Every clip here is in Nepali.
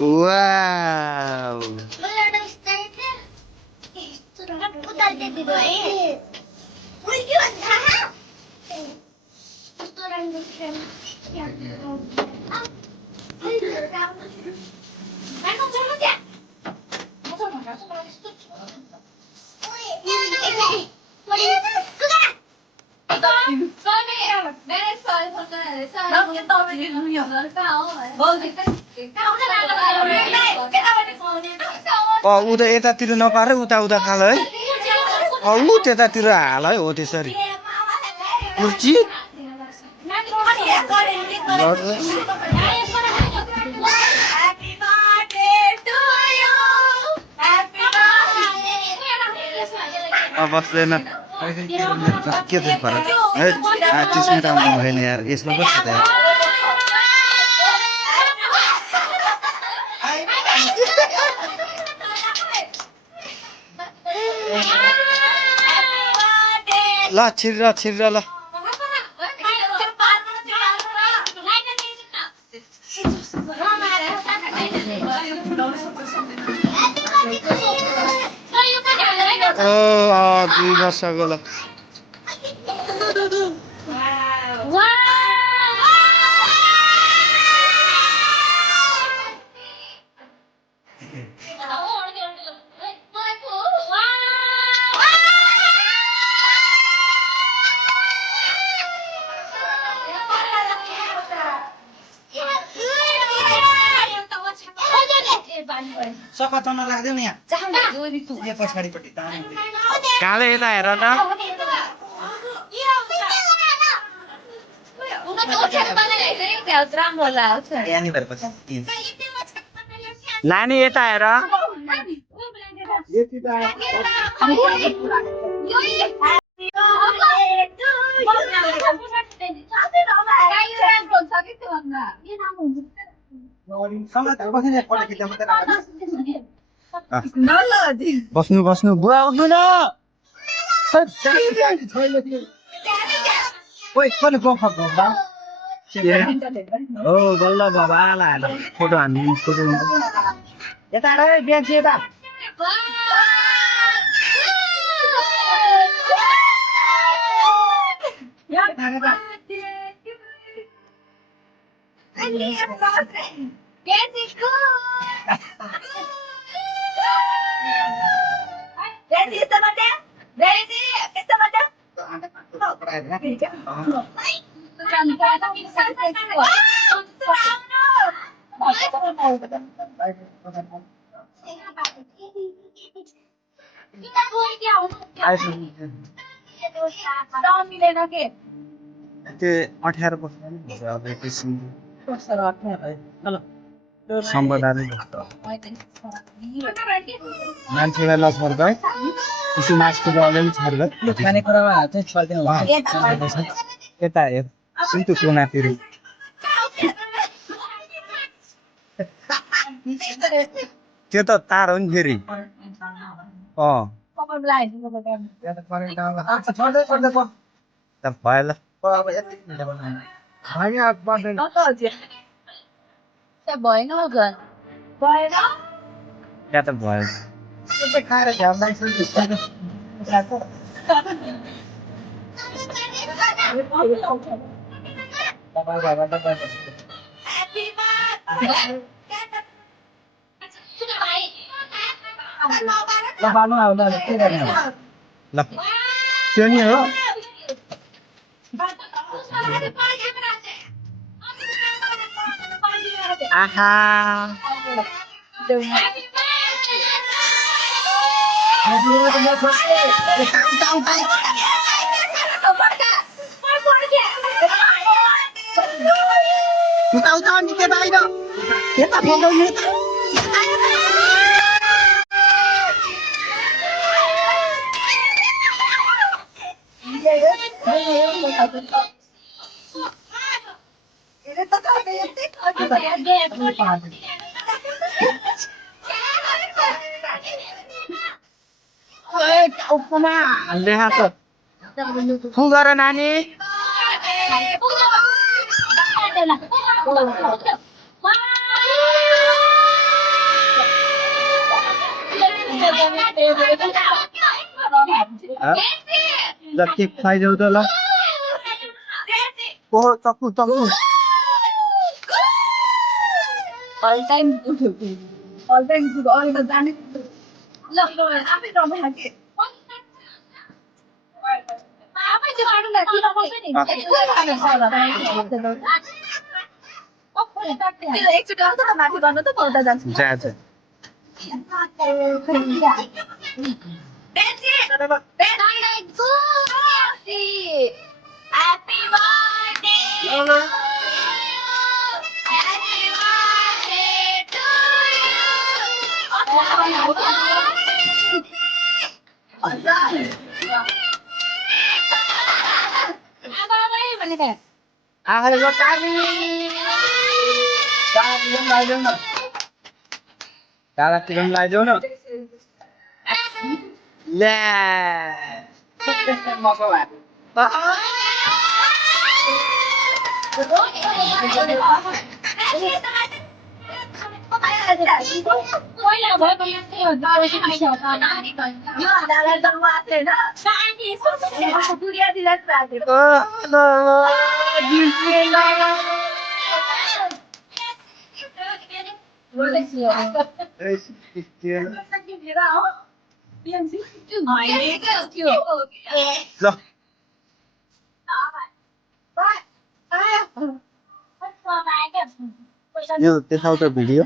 Wow. उता यतातिर नपारे उता उता खाल है ऊ त्यतातिर हाल है हो त्यसरी कुर्ची बस्दैन के चाहिँ फरक है आर्टिस्टमै राम्रो भएन यार यसमा कस्तो छ यार ल छिर्र ल दुई वर्षको ल सफा चल्न लाग्दैन यहाँ पछाडिपट्टि काले यता हेर न नानी यता हेर बस्नु बुवा उठ्नु न बल्ल बाबालाई फोटो हान्नु यता बिहान यता त्यो 18 मान्छेलाई नछर्दा उसो मास्क अलिअलि छर्दा खानेकुरामा हात चाहिँ छर्दैन यता हेर सिन्टु कोनातिर त्यो त तार हो नि फेरि भएन या त भयो त्यो नि हो आहा उता निकै बाहिर यता फोकाउने फुल गर नानी जति खाइदेऊ त ल ओ चक्कु चक्कु All time good. All the time. Look, no, I'm not going to have it. Happy birthday! आखिरको चाबी लगाइदेऊ न दादातिर पनि लगाइदेऊ न ल्या यो देखाउँछ video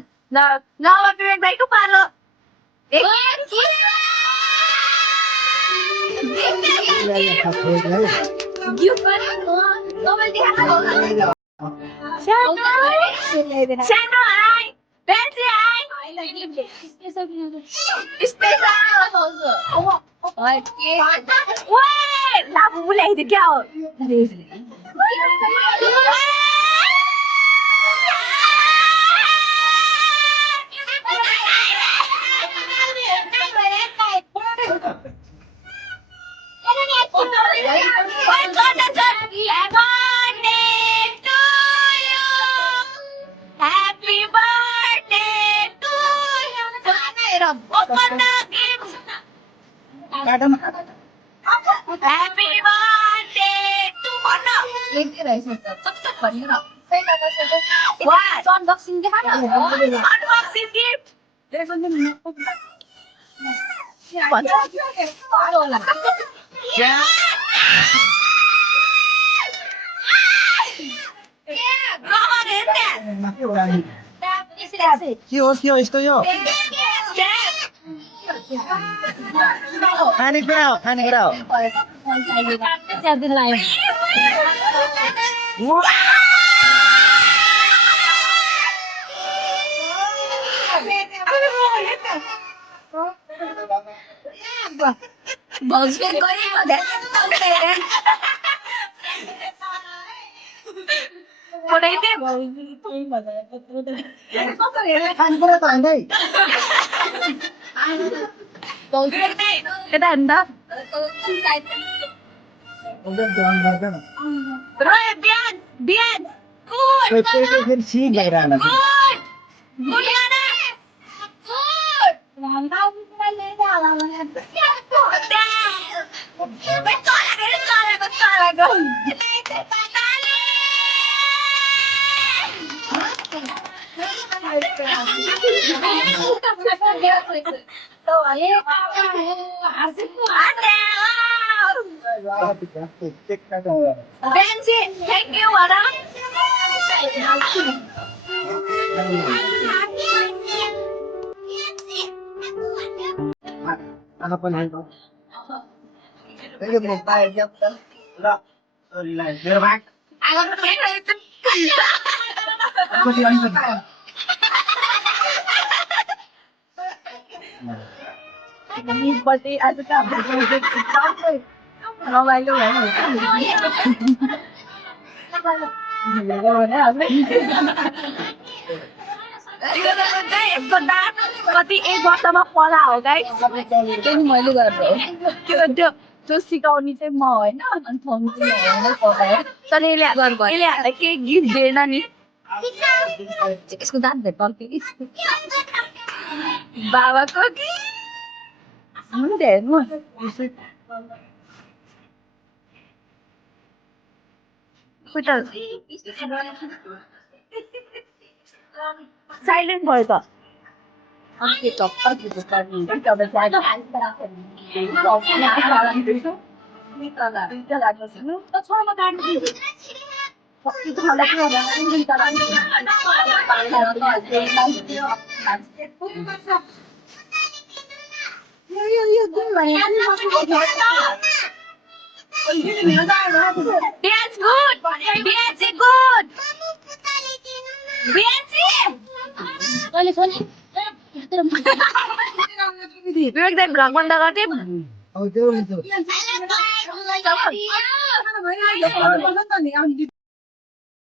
Unboxing gift. There's something. के हो यस्तो यो खानेकुरा हो Balls been going on that. What I did? खानेकुरा त हैन Kita anda. Roy, Bian. Good. फेरि सिक लगाइरहन Good. Good mana? Good. Benji, thank you, Wada. Ano pa nito? Pwede mo tayo dyan. Wala. Sorry lang. Pero bak? Ako siya ang sabi. Kami pati ano ka? रमाइलो भयो कति 1 वर्षमा पला हो गाइस त्यो नि मैले गरेको त्यो त्यो सिकाउने चाहिँ म होइन अनि फर्म चाहिँ मैले पकाएँ तर यसले केही गिफ्ट दिएन नि यसको दाम भेट पाउँथ्यो बाबाको कि हुन्छ हेर्नु साइलेन्ट भयो त अनि टक्क That's good. That's good. विवेक दाइ भ्लग बन्द गरिदिउँ